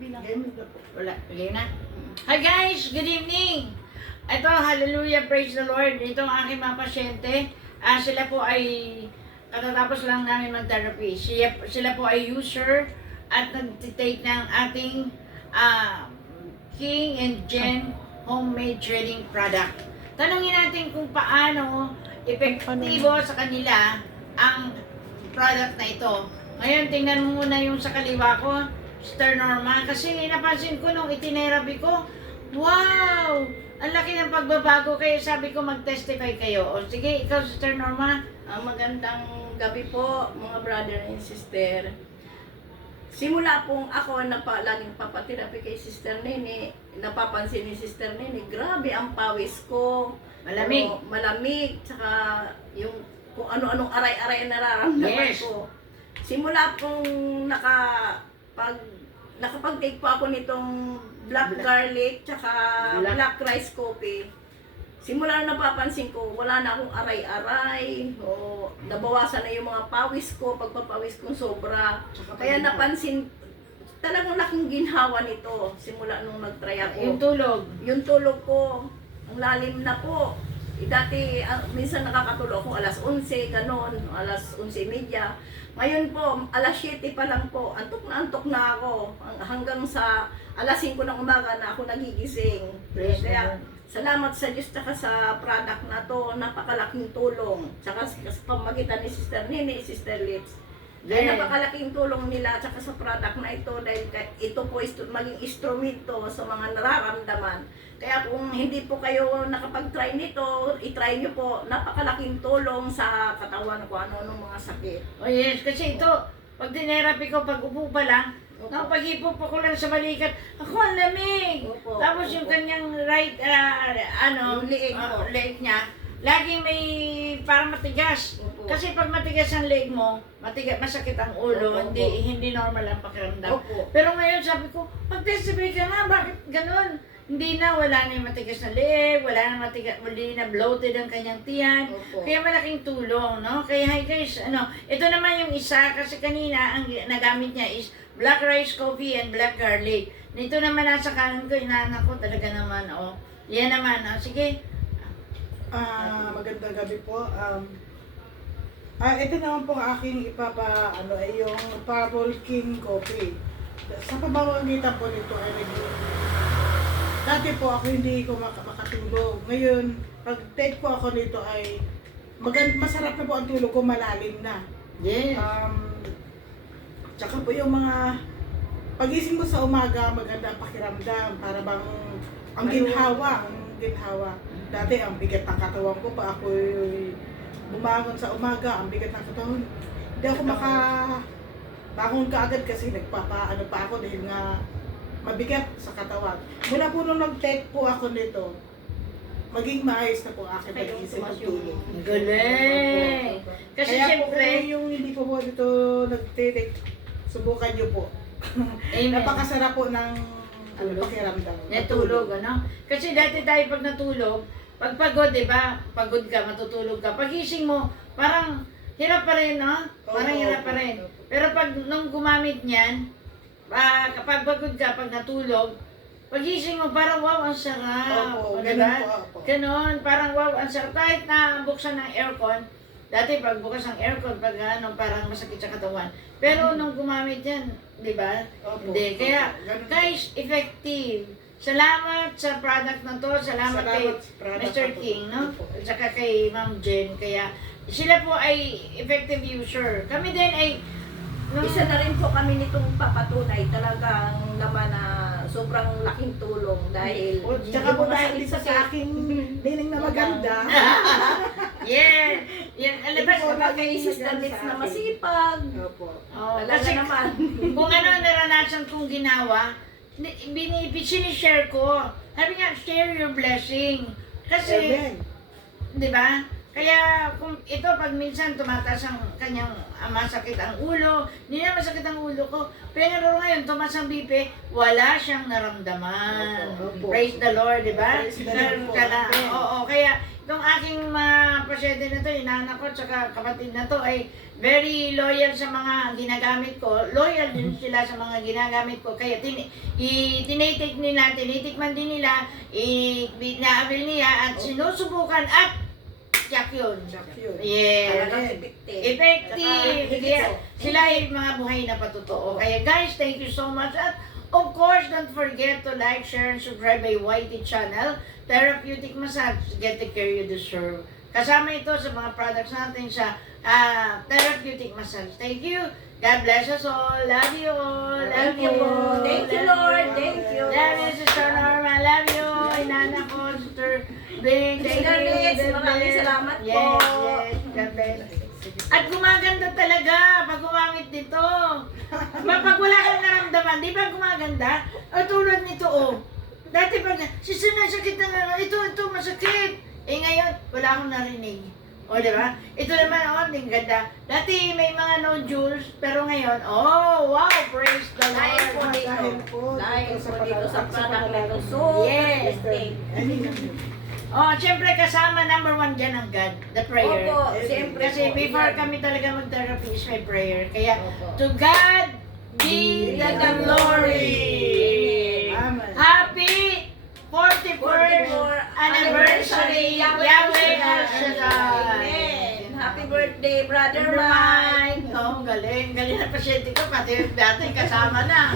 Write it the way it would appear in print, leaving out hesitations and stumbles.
bilang. Wala, game na. Hi guys, good evening. Ito, hallelujah, praise the Lord. Ito ang aking mga pasyente. Sila po ay, katatapos lang namin mag-therapy. Sila po ay user at nag-take ng ating King and Jen homemade trading product. Tanungin natin kung paano epektibo sa kanila ang product na ito. Ngayon, tingnan mo muna yung sa kaliwa ko, Sister Norma, kasi napansin ko nung itinerapi ko, wow! Ang laki ng pagbabago, kaya sabi ko mag-testify kayo. O sige, ikaw Sister Norma. Magandang gabi po mga brother and sister. Simula pong ako laging papaterapi kay Sister Nene, napapansin ni Sister Nene, grabe ang pawis ko. Malamig. Malamig, tsaka yung kung ano-anong aray-aray ang nararamdaman Yes. ko. Simula pong nakapag-take po ako nitong black garlic, tsaka black rice coffee. Simula na napapansin ko, wala na akong aray-aray, o nabawasan na yung mga pawis ko, pagpapawis kong sobra. Kaya napansin, talagang laking ginhawa nito, simula nung nag-try ako. Yung tulog. Yung tulog ko, ang lalim na po. Dati, minsan nakakatulog ako alas 11, ganon, alas 11:30. Ngayon po, alas 7 pa lang po, antok na ako. Hanggang sa alas 5 ng umaga na ako nagigising. Kaya, salamat sa Diyos tsaka sa product na to, napakalaking tulong. Tsaka sa pamagitan ni Sister Nene, Sister Lips. Dahil napakalaking tulong nila tsaka sa product na ito dahil ito po maging instrumento sa mga nararamdaman. Kaya kung hindi po kayo nakapag-try nito, i-try nyo po. Napakalaking tulong sa katawan ko ano mga sakit. Oh yes, kasi ito, pag tinerapy ko, pag upo pa lang, nakapag-hipok pa ko lang sa balikat, ako ang lamig. Opo. Tapos yung kanyang right, Yung leeg mo. leeg niya, laging may parang matigas. Opo. Kasi pag matigas ang leg mo, masakit ang ulo, Opo, hindi normal ang pakiramdam. Opo. Pero ngayon sabi ko, mag-testify ka nga, bakit ganun? Hindi na, wala na yung matigas na leeg, wala na hindi na bloated ang kanyang tiyan. Opo. Kaya malaking tulong, no? Kaya hi guys, ito naman yung isa, kasi kanina ang nagamit niya is black rice coffee and black garlic. Nito naman nasa kanan ko, inaanak ko talaga naman, yan naman, sige. Magandang gabi po. Ito naman po ang aking ay yung Purple King Coffee. Sa pamamagitan po nito ay dati po ako hindi ko makatulog. Ngayon, pag take po ako nito ay masarap na po ang tulog ko, malalim na. Yes. Tsaka po yung mga pagising mo sa umaga, maganda ang pakiramdam, para bang ang ginhawa. Dati ang bigat ng katawan ko pa ako bumangon sa umaga, ang bigat ng katawan. Hindi ako makabangon kaagad kasi nagpapaano pa ako dahil nga mabigat sa katawan. Mula po nung nag-take po ako nito, maging maayos na po aking pag-iisip at tulog. Galing! Kasi Kaya siyempre, po yung hindi po dito nag-take, subukan nyo po. amen. Napakasarap po ng pakiramdam. Natulog, Kasi dati tayo pag natulog, pag pagod, di ba? Pagod ka, matutulog ka. Pagising mo, parang hirap pa rin, no? Parang hirap pa rin. Pero pag nung gumamit niyan, kapag pagod ka, pag natulog, pagising mo, parang wow, ang sarap. Opo, Diba? ganun po. Ganon, parang wow, ang sarap. Kahit na buksan ng aircon, dati pag bukas ng aircon, parang masakit sa katawan. Pero nung gumamit yan, di ba? Opo. Hindi. Kaya, Ganun po. guys, effective. Salamat sa product na to. Salamat kay sa product Mr. na to. King, no? Opo. At saka kay Ma'am Jen. Kaya, sila po ay effective user. Kami din ay, Isa na rin po kami nitong papatunay, talagang naman na sobrang laking tulong dahil Tsaka po dahil masakit isa sa aking dining na maganda. yeah. Yan, alabas. Ito po kay Sister Lips na masipag. Opo. Talaga Kasi naman. kung ano ang naranasan kong ginawa, sinishare ko. Sabi nga, share your blessing. Kasi, Amen. di ba? Kaya kung ito pag minsan tumataas ang kanyang masakit ang ulo, hindi na masakit ang ulo ko. Pero ngayon tumaas ang BP, wala siyang naramdaman. Opo, opo. Praise the Lord, di ba? Praise the Lord po. Oo, kaya itong aking mga pasyente na to, inaanak ko, tsaka kapatid na to, ay very loyal sa mga ginagamit ko. Loyal din sila sa mga ginagamit ko. Kaya tinitik nila, tinitikman din nila, inaabil niya, at sinusubukan, at tiyak yun. Yeah. Talagang effective. Effective. Tsaka, Yeah. higit Sila ay mga buhay na patotoo. Kaya guys, thank you so much. At of course, don't forget to like, share, and subscribe my YT channel, Therapeutic Massage. Get the care you deserve. Kasama ito sa mga products natin sa Therapeutic Massage. Thank you. God bless us all. Love you all. Thank you po. Thank you, Lord. Thank you. Love you, Sister Norma. Love you. Inana ko, Sister Bing. Thank Sister you. Liz, God maraming bless. salamat po. Yes. God bless. At gumaganda talaga pag gumamit nito. Pag wala kang naramdaman, di ba gumaganda? O tulad nito, oh. Dati pag, sinasakit na ito masakit. Eh ngayon, wala akong narinig. O, di ba? Ito naman, oh, ang ganda. Dati may mga nodules, pero ngayon, oh, wow, praise the Dahil po Lord. dito. Dahil po dito sa product na ito. So, Yes. effective. Oh, syempre kasama number 1 dyan ang God, the prayer. Opo, siyempre Kasi po, before yan. kami talaga mag-therapy is my prayer. Kaya, Opo. to God be the glory. Amen. Happy 44th anniversary, Yahweh El Shaddai. Amen. Happy birthday, Brother Mike. Mike. Oh, galing. Galing na pasyente ko. Pati dati kasama na.